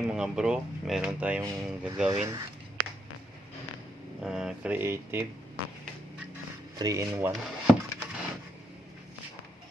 Mga bro, meron tayong gagawin. Ah, creative. 3 in 1.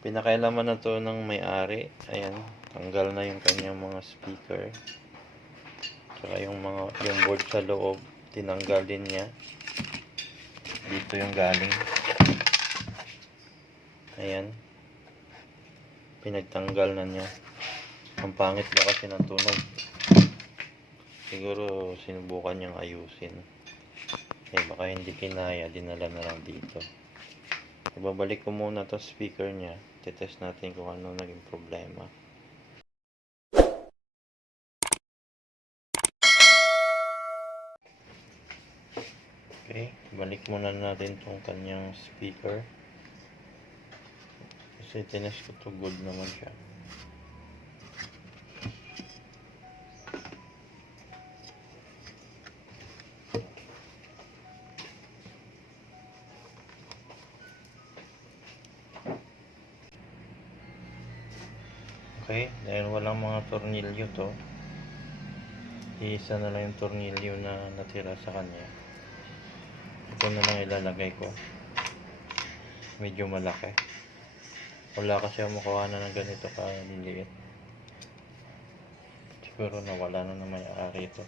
Pinakailaman na to ng may-ari. Ayan, tanggal na yung kanyang mga speaker. Tsaka yung mga yung board sa loob, tinanggal din niya. Dito yung galing. Ayan. Pinagtanggal na niya. Ang pangit ba kasi ng tunog? Siguro sinubukan niyang ayusin. Eh baka hindi kinaya, dinala na lang dito. Ibabalik ko muna to speaker niya. Titest natin kung ano naging problema. Okay, balik muna natin tong kanyang speaker. Kasi tinest ko to good naman siya. Tornilyo to, isa na lang yung tornilyo na natira sa kanya. Ito na lang ilalagay ko. Medyo malaki. Wala kasi ako makuha na ng ganito kaliliit. Siguro nawala na na may-ari ito.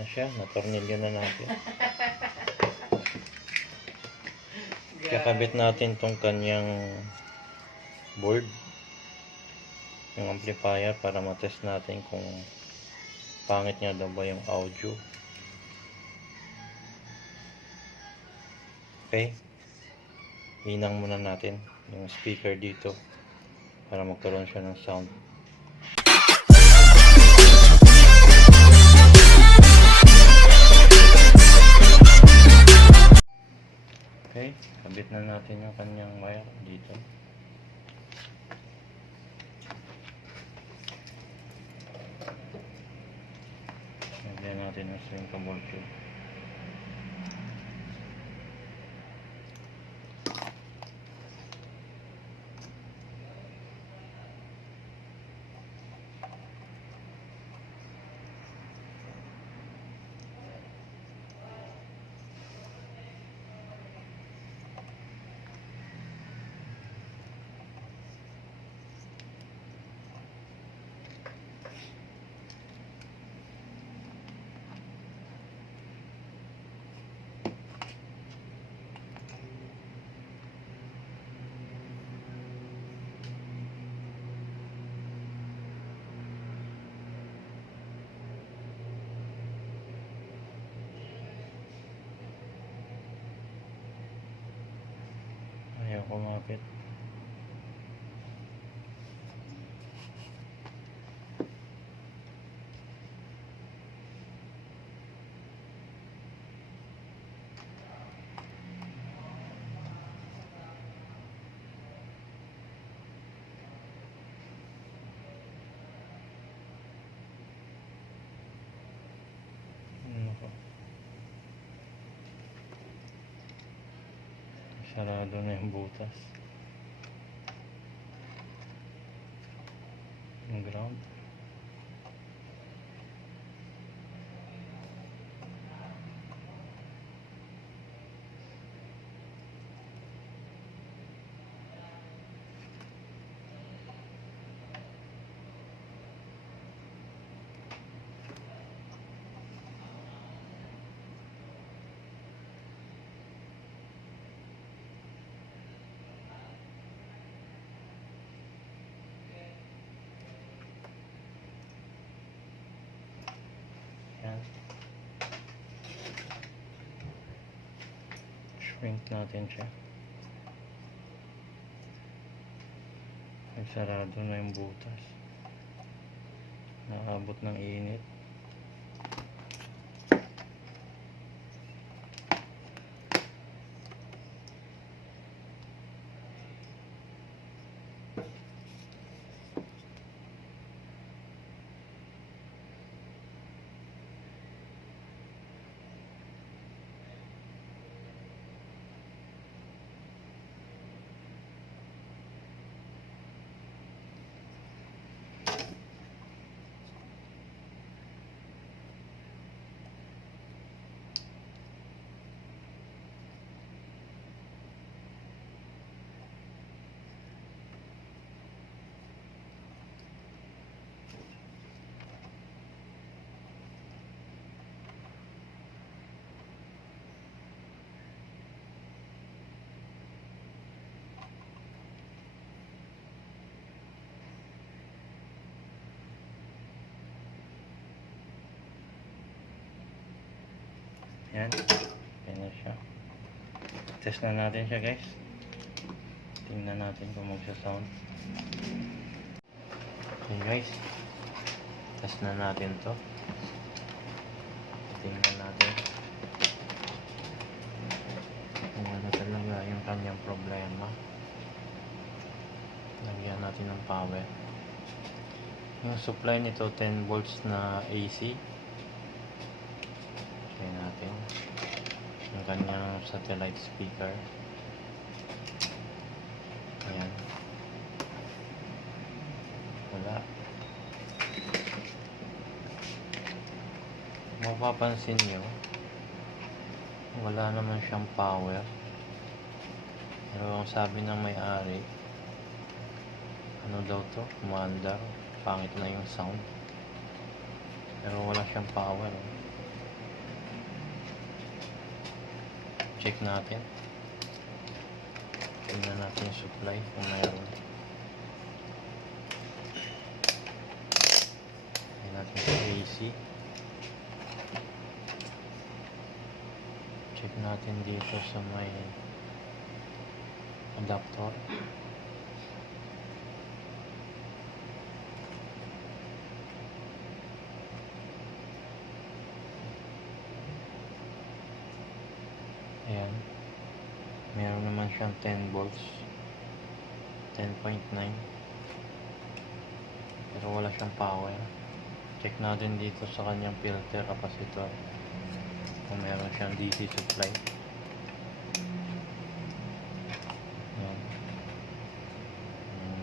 Na siya. Natornilyo na natin. Kakabit natin tong kanyang board. Yung amplifier para matest natin kung pangit niya daw ba yung audio. Okay. Hinang muna natin yung speaker dito para magkaroon siya ng sound. Okay, kabit na natin yung kanyang wire dito. Lagyan natin ng string tube. Kumapit. Ano ko? Sarado na yung butas. Yung ground. Shrink natin siya. Nagsarado na yung butas. Nakabot ng init. Yan. Yan na siya. Test na natin siya guys. Tingnan natin kung magsa-sound. Okay guys. Test na natin to. Tingnan natin. Kung ano talaga yung kanyang problema. Lagyan natin ng power. Yung supply nito 10 volts na AC. Try natin. Yung kanyang satellite speaker. Ayan. Wala. Mapapansin nyo, wala naman siyang power. Pero ang sabi ng may-ari, ano daw to? Umaandar. Pangit na yung sound. Pero wala siyang power. eh. Check natin. Tingnan natin yung supply kung mayroon tingnan natin sa AC. Check natin dito sa may adapter Ayan. Meron naman siyang 10 volts. 10.9. Pero wala siyang power. Check natin dito sa kanyang filter capacitor. Kung meron siyang DC supply.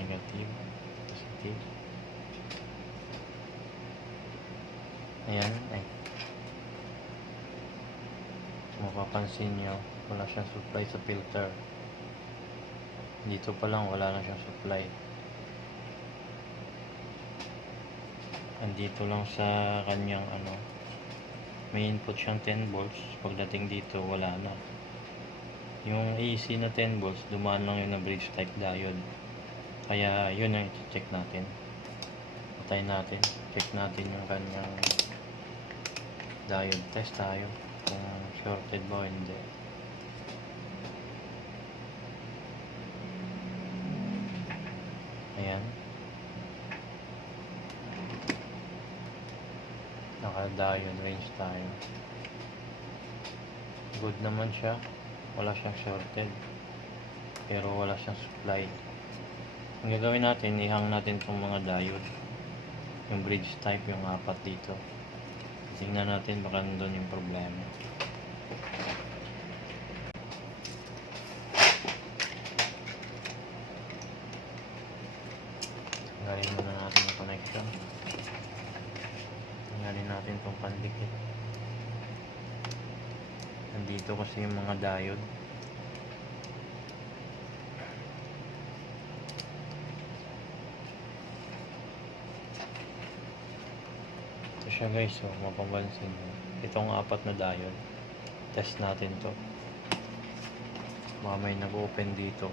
Negative. Positive. Ayan. Ay mapapansin nyo wala siyang supply sa filter dito pa lang wala na siyang supply. Andito lang sa kanyang ano may input siyang 10 volts. Pagdating dito wala na. Yung AC na 10 volts dumaan lang yun na bridge type diode. Kaya yun ang check natin. Patay natin. Check natin yung kanyang diode. Test tayo kung shorted ba o hindi ayan naka diode range tayo. Good naman siya. Wala siyang shorted. Pero wala siyang supply. Ang gagawin natin ihang natin itong mga diode. Yung bridge type yung apat dito. Tingnan natin baka nandun yung problema tanggalin muna natin yung connection tanggalin natin itong pandikit nandito kasi yung mga diode ito siya guys so mapapansin nyo itong apat na diode test natin to. Baka may nag-open dito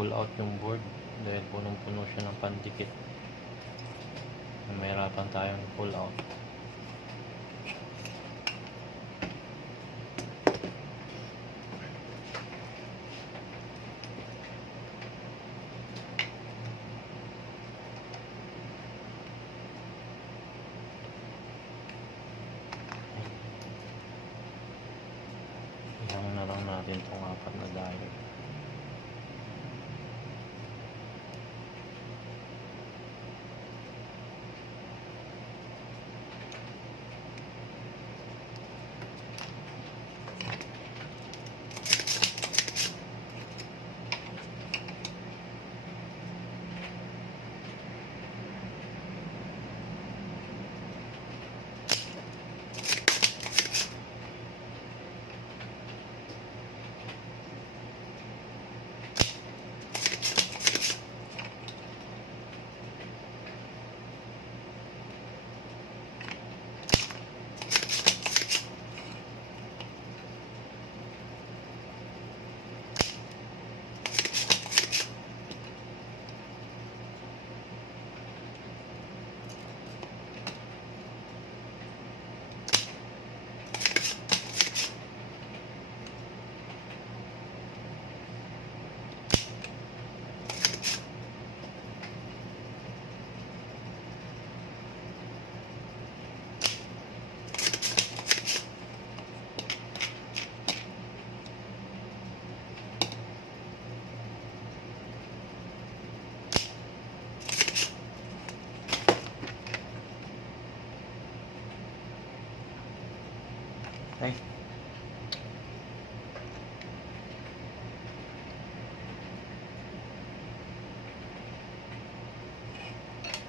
ma-pull out yung board dahil punong-puno siya ng pandikit. Mahirapan tayong pull out.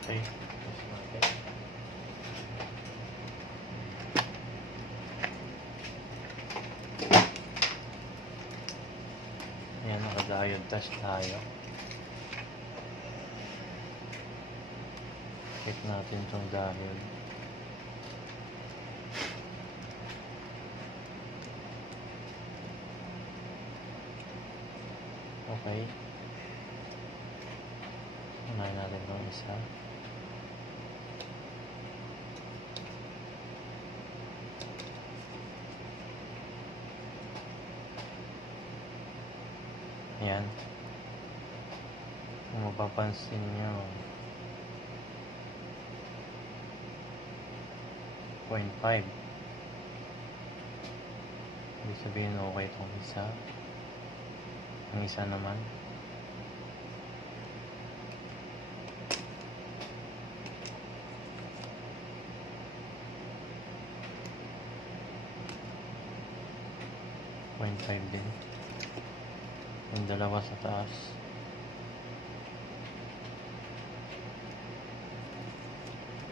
Okay. Ayan, naka-diode test tayo. Check natin itong diode. Okay. Unahin natin itong isa. Ayan. Kung mapapansin nyo, 0.5. Ibig sabihin okay itong isa. Ang isa naman. Point five din. Yung dalawa sa taas.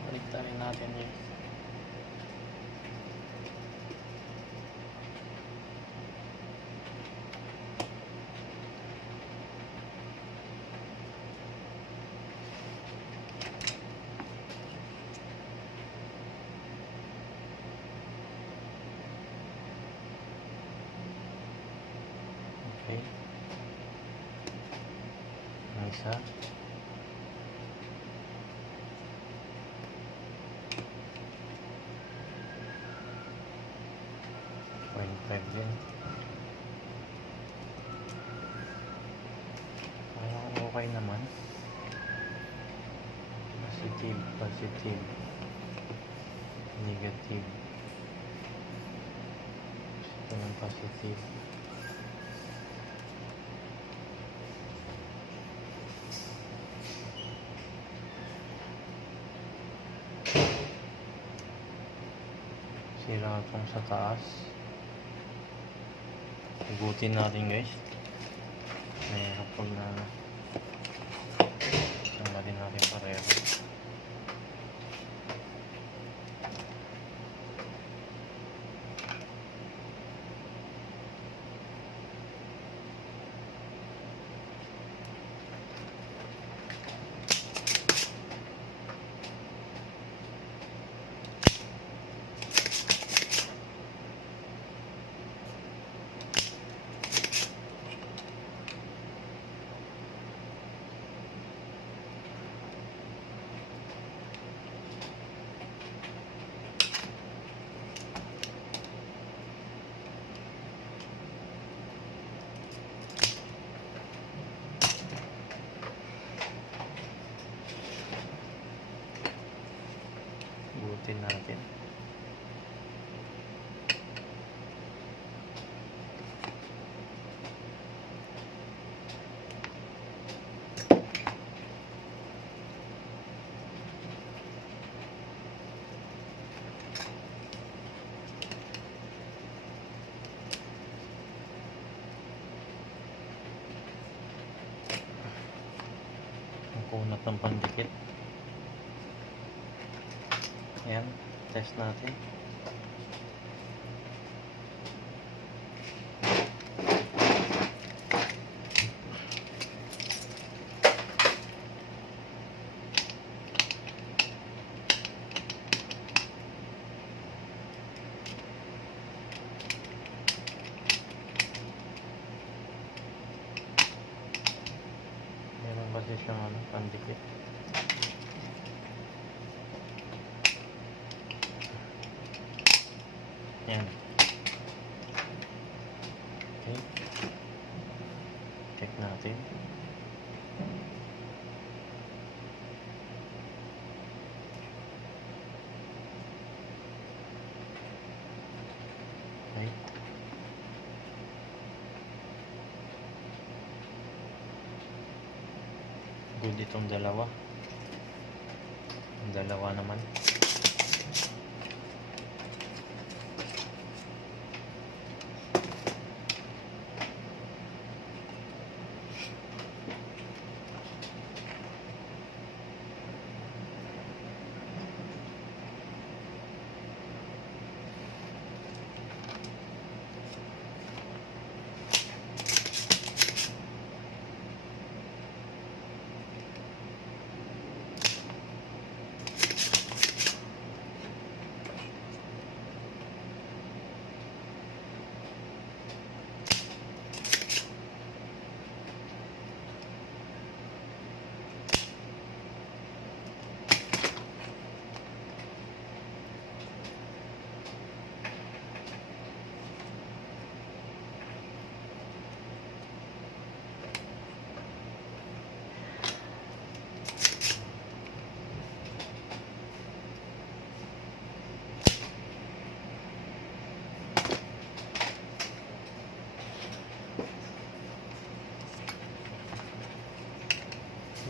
Baliktarin natin yun. Okay. Ang isa. Point five din. Parang okay naman. Positive, positive. Negative. Gusto ng positive. Sira itong sa taas. Igutin natin guys. Mahirap pag na itong pandikit. Ayan, test natin. Meron kasi siyang ano, pandikit. Yan. Okay. Check natin. Okay. Good itong dalawa. Ang dalawa naman.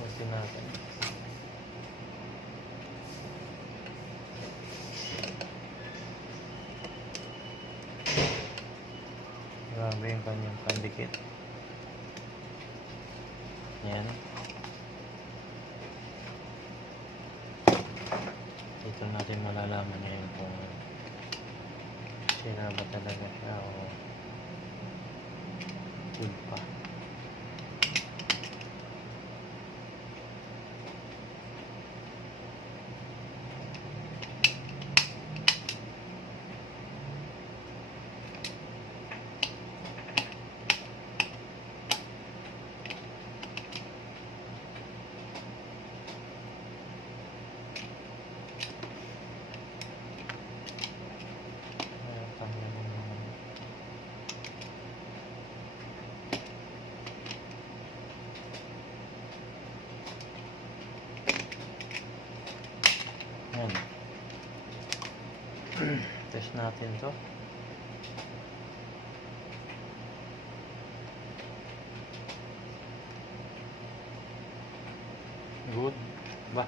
Susi natin. Grabe yung kanyang pandikit. Yan. Dito natin malalaman ngayon kung sira ba talaga siya o good pa. Ayan, tanggal mo naman. Ayan. Test natin to. Good. Ba?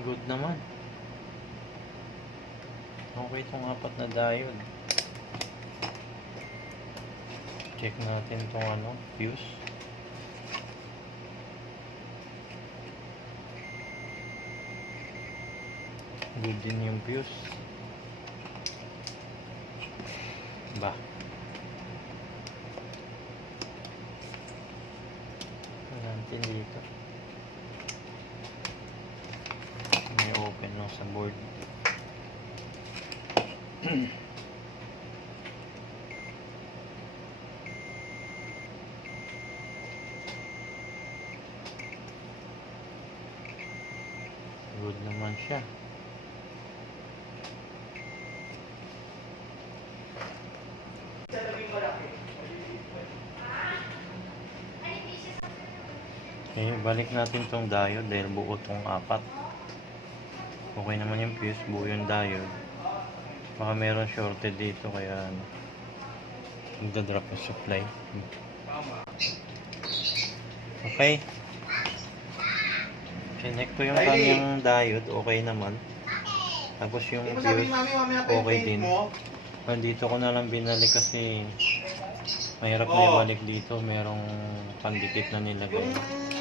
Good naman. Okay itong apat na diode. Check natin itong ano, fuse. Good din yung fuse. Ba? Wala natin dito. May open no sa board. Good naman siya. Okay, balik natin tong diode dahil buo tong apat. Okay naman yung fuse, buo yung diode. Baka meron shorted dito kaya ano, magdadrop yung supply. Okay. Connect ko yung kanyang diode, okay naman. Tapos yung fuse, okay din. mo? ah, dito ko na lang binalik kasi mahirap na Oo. ibalik dito. Merong pandikit na nilagay. Yung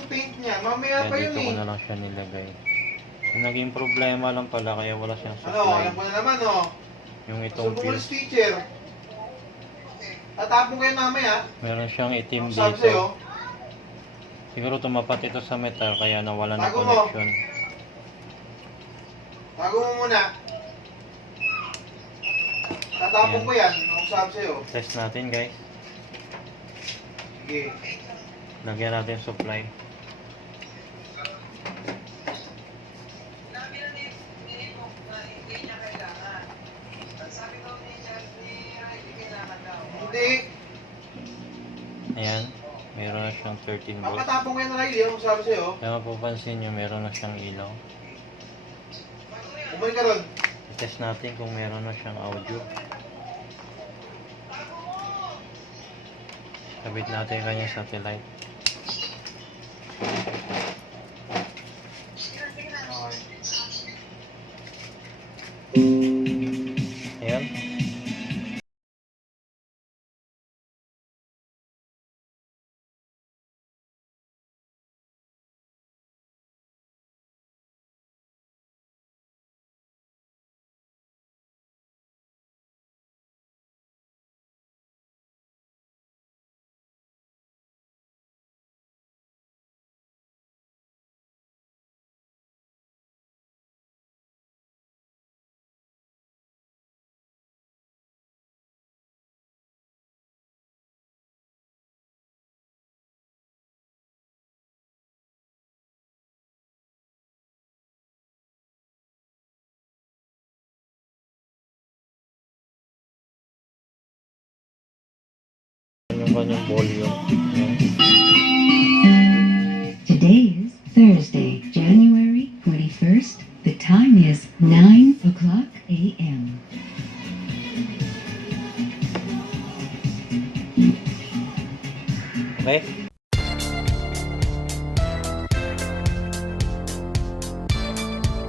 paint niya, mamaya Kaya pa yun dito ko eh. na lang siya nilagay. Ang naging problema lang pala kaya wala siyang Ano, supply. alam ko na naman oh. Yung itong bumulis fuse, teacher. Tatapon kayo mamaya. meron siyang itim Ang sabi sa'yo, dito. Siguro tumapat ito sa metal kaya nawala na Tago mo. connection. tago mo muna. Tatapon Ayan. ko yan. Ang sabi sa'yo. Test natin guys. Lagyan natin supply. Hindi. Ayan. Meron na siyang 13 volts. Papatapon ko yan Riley. Ang sabi sa'yo. Kaya mapapansin nyo, meron na siyang ilaw. Bumalik ka ron. I-test natin kung meron na siyang audio. Kabit natin yung kanyang satellite. Yan yung volume. Today is Thursday, January 21st. The time is 9